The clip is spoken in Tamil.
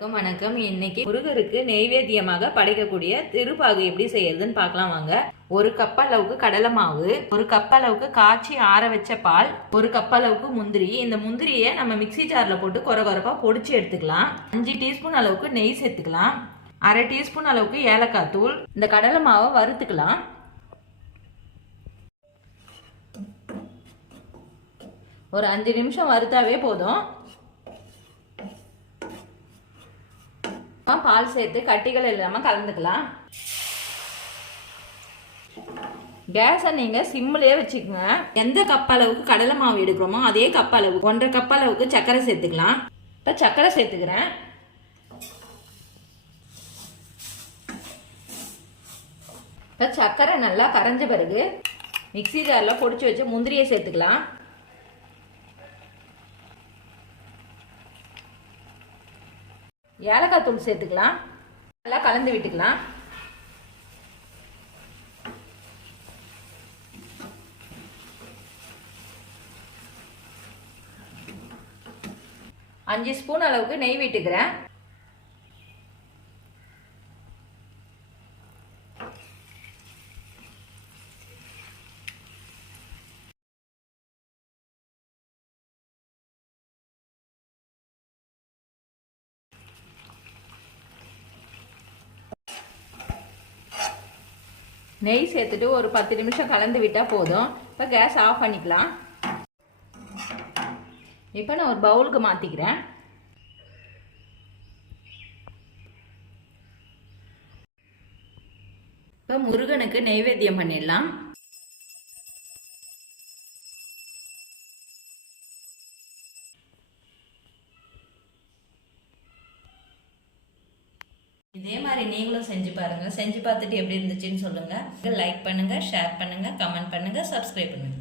வணக்கம், வணக்கம். இன்னைக்கு முருகருக்கு நெய்வேத்தியமாக படைக்கக்கூடிய திருப்பாகு எப்படி செய்யறதுன்னு பார்க்கலாம் வாங்க. ஒரு கப் அளவுக்கு கடலை மாவு ஒரு கப் அளவுக்கு காய்ச்சி ஆற வச்ச பால் ஒரு கப் அளவுக்கு முந்திரி. இந்த முந்திரியை நம்ம மிக்ஸி ஜார்ல போட்டு கொர கொரப்பா பொடிச்சு எடுத்துக்கலாம். அஞ்சு டீஸ்பூன் அளவுக்கு நெய் சேர்த்துக்கலாம். அரை டீஸ்பூன் அளவுக்கு ஏலக்காய் தூள். இந்த கடலை மாவை வறுத்துக்கலாம். ஒரு அஞ்சு நிமிஷம் வறுத்தாவே போதும். பால் சேர்த்து கட்டிகள் இல்லாமல் கலந்துக்கலாம். கேஸை நீங்கள் சிம்மிலே வச்சுக்கோங்க. எந்த கப் அளவுக்கு கடலை மாவு எடுக்கிறோமோ அதே கப் அளவு ஒன்றரை கப் அளவுக்கு சர்க்கரை சேர்த்துக்கலாம். இப்போ சர்க்கரை சேர்த்துக்கிறேன். இப்போ சர்க்கரை நல்லா கரைஞ்ச பிறகு மிக்ஸி ஜாரில் பொடிச்சு வச்சு முந்திரியை சேர்த்துக்கலாம். ஏலக்காய் தூள் சேர்த்துக்கலாம். நல்லா கலந்து விட்டுக்கலாம். அஞ்சு ஸ்பூன் அளவுக்கு நெய் விட்டுக்கிறேன். நெய் சேர்த்துட்டு ஒரு பத்து நிமிஷம் கலந்து விட்டால் போதும். இப்போ கேஸ் ஆஃப் பண்ணிக்கலாம். இப்போ நான் ஒரு பவுலுக்கு மாற்றிக்கிறேன் இப்போ முருகனுக்கு நெய்வேத்தியம் பண்ணிடலாம். இதே மாதிரி நீங்களும் செஞ்சு பாருங்க. செஞ்சு பார்த்துட்டு எப்படி இருந்துச்சுன்னு சொல்லுங்க. லைக் பண்ணுங்க ஷேர் பண்ணுங்க கமெண்ட் பண்ணுங்க சப்ஸ்கிரைப் பண்ணுங்க.